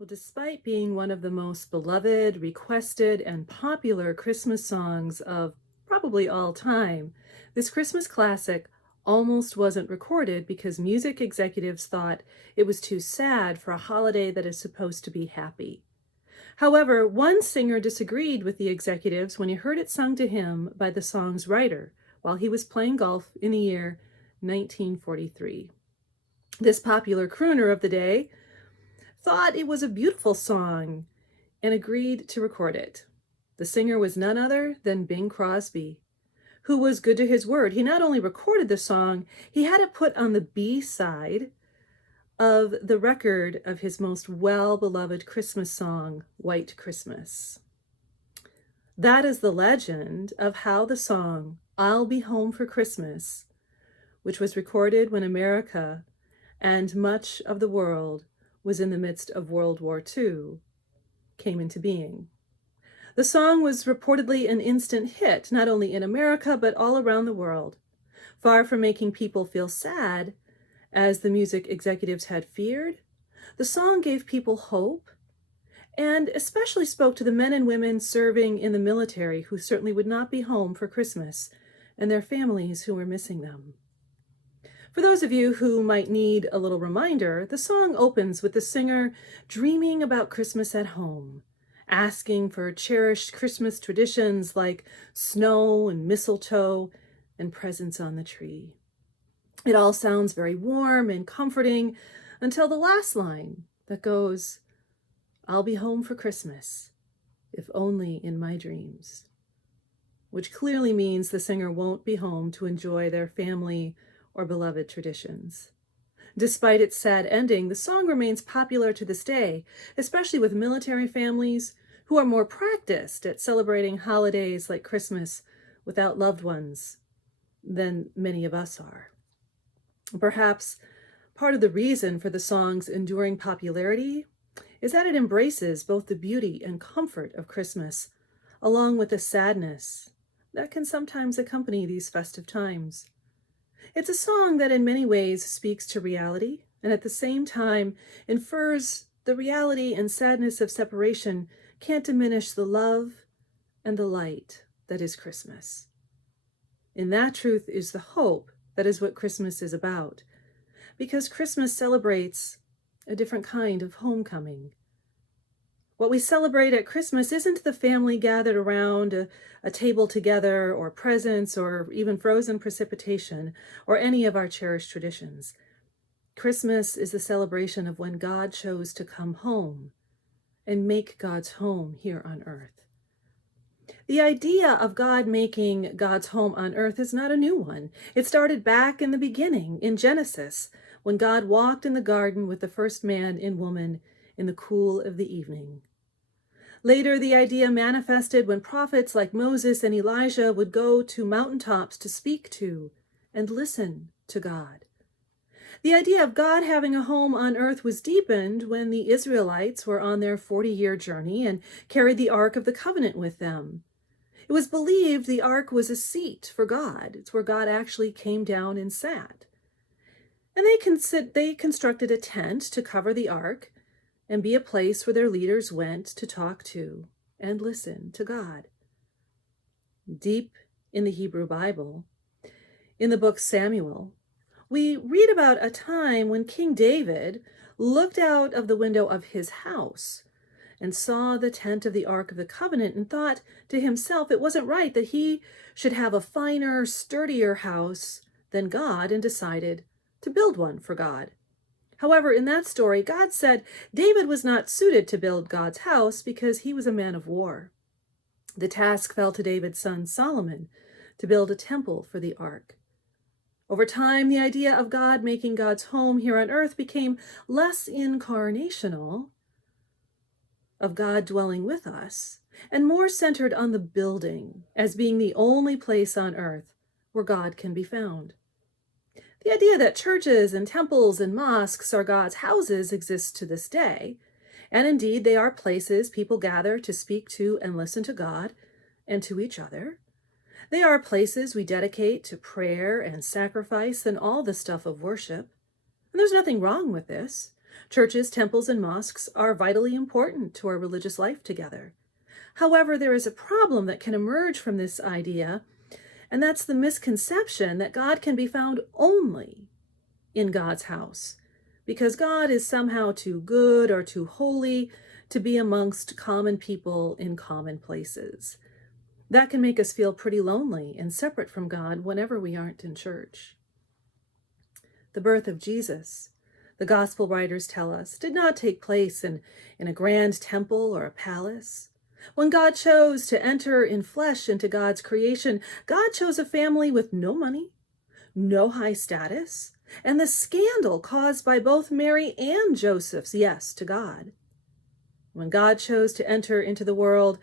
Well, despite being one of the most beloved, requested, and popular Christmas songs of probably all time, this Christmas classic almost wasn't recorded because music executives thought it was too sad for a holiday that is supposed to be happy. However, one singer disagreed with the executives when he heard it sung to him by the song's writer while he was playing golf in the year 1943. This popular crooner of the day thought it was a beautiful song and agreed to record it. The singer was none other than Bing Crosby, who was good to his word. He not only recorded the song, he had it put on the B side of the record of his most well-beloved Christmas song, White Christmas. That is the legend of how the song, I'll Be Home for Christmas, which was recorded when America and much of the world was in the midst of World War II, came into being. The song was reportedly an instant hit, not only in America, but all around the world. Far from making people feel sad, as the music executives had feared, the song gave people hope and especially spoke to the men and women serving in the military who certainly would not be home for Christmas and their families who were missing them. For those of you who might need a little reminder, the song opens with the singer dreaming about Christmas at home, asking for cherished Christmas traditions like snow and mistletoe and presents on the tree. It all sounds very warm and comforting until the last line that goes, I'll be home for Christmas, if only in my dreams, which clearly means the singer won't be home to enjoy their family or beloved traditions. Despite its sad ending, the song remains popular to this day, especially with military families who are more practiced at celebrating holidays like Christmas without loved ones than many of us are. Perhaps part of the reason for the song's enduring popularity is that it embraces both the beauty and comfort of Christmas, along with the sadness that can sometimes accompany these festive times. It's a song that in many ways speaks to reality and at the same time infers the reality and sadness of separation can't diminish the love and the light that is Christmas. In that truth is the hope that is what Christmas is about, because Christmas celebrates a different kind of homecoming. What we celebrate at Christmas isn't the family gathered around a table together, or presents, or even frozen precipitation, or any of our cherished traditions. Christmas is the celebration of when God chose to come home and make God's home here on earth. The idea of God making God's home on earth is not a new one. It started back in the beginning, in Genesis, when God walked in the garden with the first man and woman in the cool of the evening. Later, the idea manifested when prophets like Moses and Elijah would go to mountaintops to speak to and listen to God. The idea of God having a home on earth was deepened when the Israelites were on their 40-year journey and carried the Ark of the Covenant with them. It was believed the Ark was a seat for God. It's where God actually came down and sat. And they constructed a tent to cover the Ark and be a place where their leaders went to talk to and listen to God. Deep in the Hebrew Bible, in the book Samuel, we read about a time when King David looked out of the window of his house and saw the tent of the Ark of the Covenant and thought to himself it wasn't right that he should have a finer, sturdier house than God, and decided to build one for God. However, in that story, God said David was not suited to build God's house because he was a man of war. The task fell to David's son Solomon to build a temple for the ark. Over time, the idea of God making God's home here on earth became less incarnational, of God dwelling with us, and more centered on the building as being the only place on earth where God can be found. The idea that churches and temples and mosques are God's houses exists to this day, and indeed they are places people gather to speak to and listen to God and to each other. They are places we dedicate to prayer and sacrifice and all the stuff of worship. And there's nothing wrong with this. Churches, temples, and mosques are vitally important to our religious life together. However, there is a problem that can emerge from this idea, and that's the misconception that God can be found only in God's house, because God is somehow too good or too holy to be amongst common people in common places. That can make us feel pretty lonely and separate from God whenever we aren't in church. The birth of Jesus, the gospel writers tell us, did not take place in a grand temple or a palace. When God chose to enter in flesh into God's creation, God chose a family with no money, no high status, and the scandal caused by both Mary and Joseph's yes to God. When God chose to enter into the world,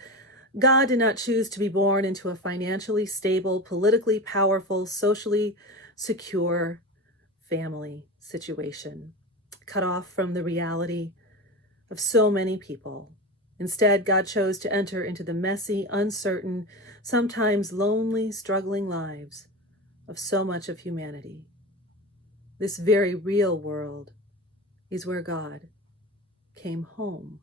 God did not choose to be born into a financially stable, politically powerful, socially secure family situation, cut off from the reality of so many people. Instead, God chose to enter into the messy, uncertain, sometimes lonely, struggling lives of so much of humanity. This very real world is where God came home.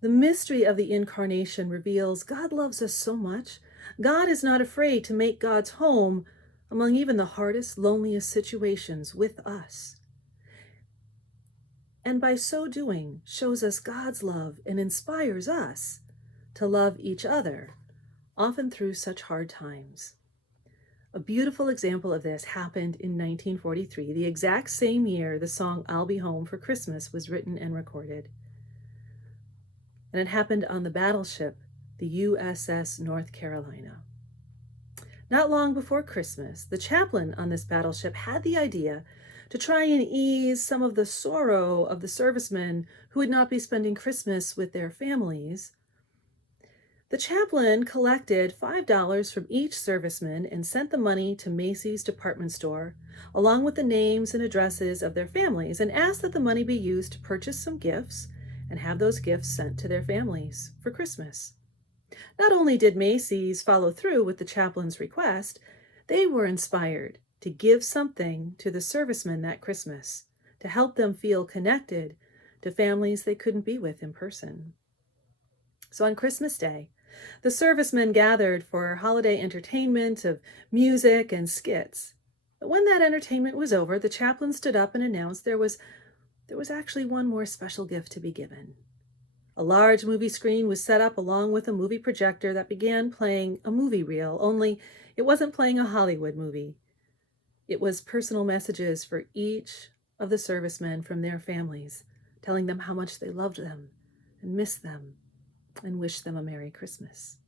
The mystery of the incarnation reveals God loves us so much. God is not afraid to make God's home among even the hardest, loneliest situations with us. And by so doing, shows us God's love and inspires us to love each other, often through such hard times. A beautiful example of this happened in 1943, the exact same year the song "I'll Be Home for Christmas" was written and recorded. And it happened on the battleship, the USS North Carolina. Not long before Christmas, the chaplain on this battleship had the idea to try and ease some of the sorrow of the servicemen who would not be spending Christmas with their families. The chaplain collected $5 from each serviceman and sent the money to Macy's department store, along with the names and addresses of their families, and asked that the money be used to purchase some gifts and have those gifts sent to their families for Christmas. Not only did Macy's follow through with the chaplain's request, they were inspired to give something to the servicemen that Christmas to help them feel connected to families they couldn't be with in person. So on Christmas Day, the servicemen gathered for holiday entertainment of music and skits. But when that entertainment was over, the chaplain stood up and announced there was actually one more special gift to be given. A large movie screen was set up along with a movie projector that began playing a movie reel, only it wasn't playing a Hollywood movie. It was personal messages for each of the servicemen from their families, telling them how much they loved them and missed them and wished them a Merry Christmas.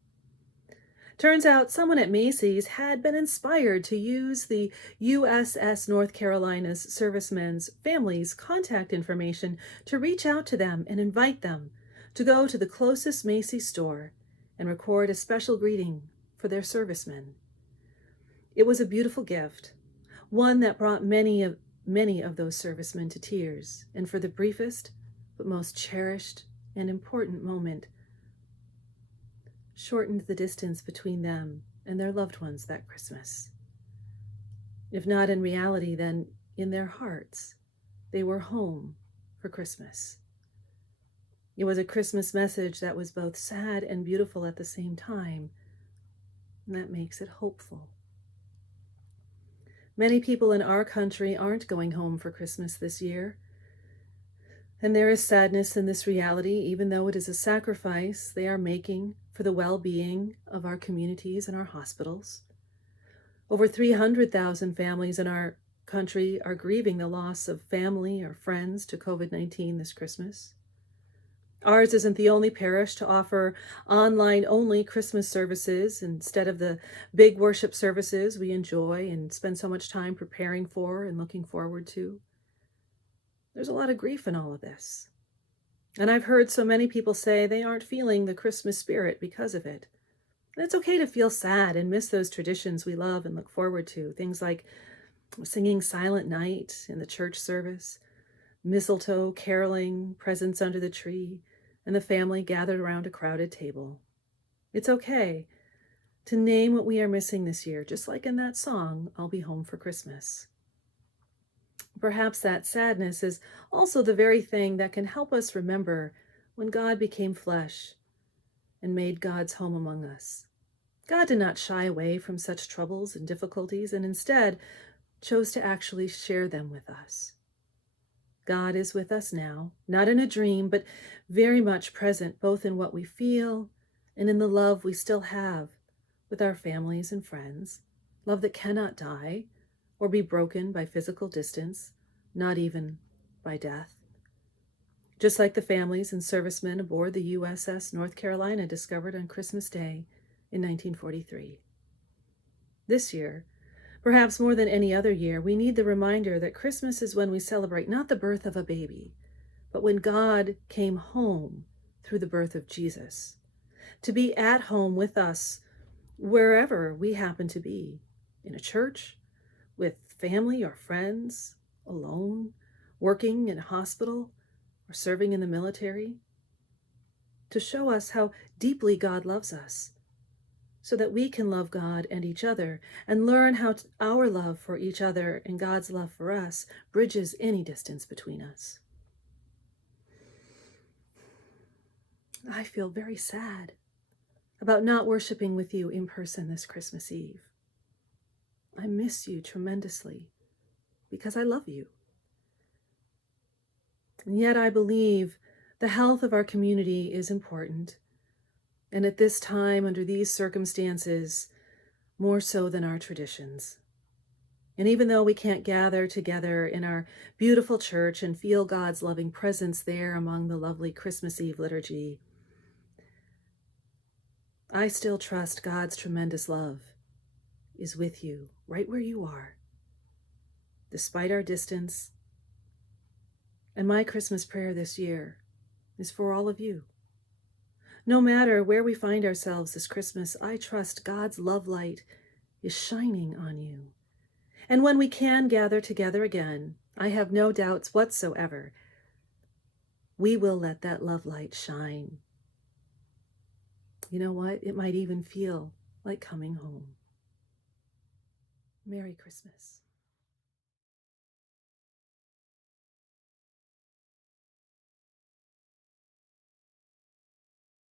Turns out someone at Macy's had been inspired to use the USS North Carolina's servicemen's families' contact information to reach out to them and invite them to go to the closest Macy's store and record a special greeting for their servicemen. It was a beautiful gift, one that brought many of those servicemen to tears, and for the briefest but most cherished and important moment, shortened the distance between them and their loved ones that Christmas. If not in reality, then in their hearts, they were home for Christmas. It was a Christmas message that was both sad and beautiful at the same time, and that makes it hopeful. Many people in our country aren't going home for Christmas this year, and there is sadness in this reality, even though it is a sacrifice they are making for the well-being of our communities and our hospitals. Over 300,000 families in our country are grieving the loss of family or friends to COVID-19 this Christmas. Ours isn't the only parish to offer online-only Christmas services instead of the big worship services we enjoy and spend so much time preparing for and looking forward to. There's a lot of grief in all of this. And I've heard so many people say they aren't feeling the Christmas spirit because of it. And it's okay to feel sad and miss those traditions we love and look forward to. Things like singing Silent Night in the church service, mistletoe, caroling, presents under the tree, and the family gathered around a crowded table. It's okay to name what we are missing this year, just like in that song, "I'll Be Home for Christmas." Perhaps that sadness is also the very thing that can help us remember when God became flesh and made God's home among us. God did not shy away from such troubles and difficulties, and instead chose to actually share them with us. God is with us now, not in a dream, but very much present, both in what we feel and in the love we still have with our families and friends, love that cannot die or be broken by physical distance, not even by death. Just like the families and servicemen aboard the USS North Carolina discovered on Christmas Day in 1943. This year, perhaps more than any other year, we need the reminder that Christmas is when we celebrate not the birth of a baby, but when God came home through the birth of Jesus, to be at home with us wherever we happen to be, in a church, with family or friends, alone, working in a hospital, or serving in the military, to show us how deeply God loves us, so that we can love God and each other and learn how our love for each other and God's love for us bridges any distance between us. I feel very sad about not worshiping with you in person this Christmas Eve. I miss you tremendously because I love you. And yet I believe the health of our community is important. And at this time, under these circumstances, more so than our traditions. And even though we can't gather together in our beautiful church and feel God's loving presence there among the lovely Christmas Eve liturgy, I still trust God's tremendous love is with you right where you are, despite our distance. And my Christmas prayer this year is for all of you. No matter where we find ourselves this Christmas, I trust God's love light is shining on you. And when we can gather together again, I have no doubts whatsoever, we will let that love light shine. You know what? It might even feel like coming home. Merry Christmas.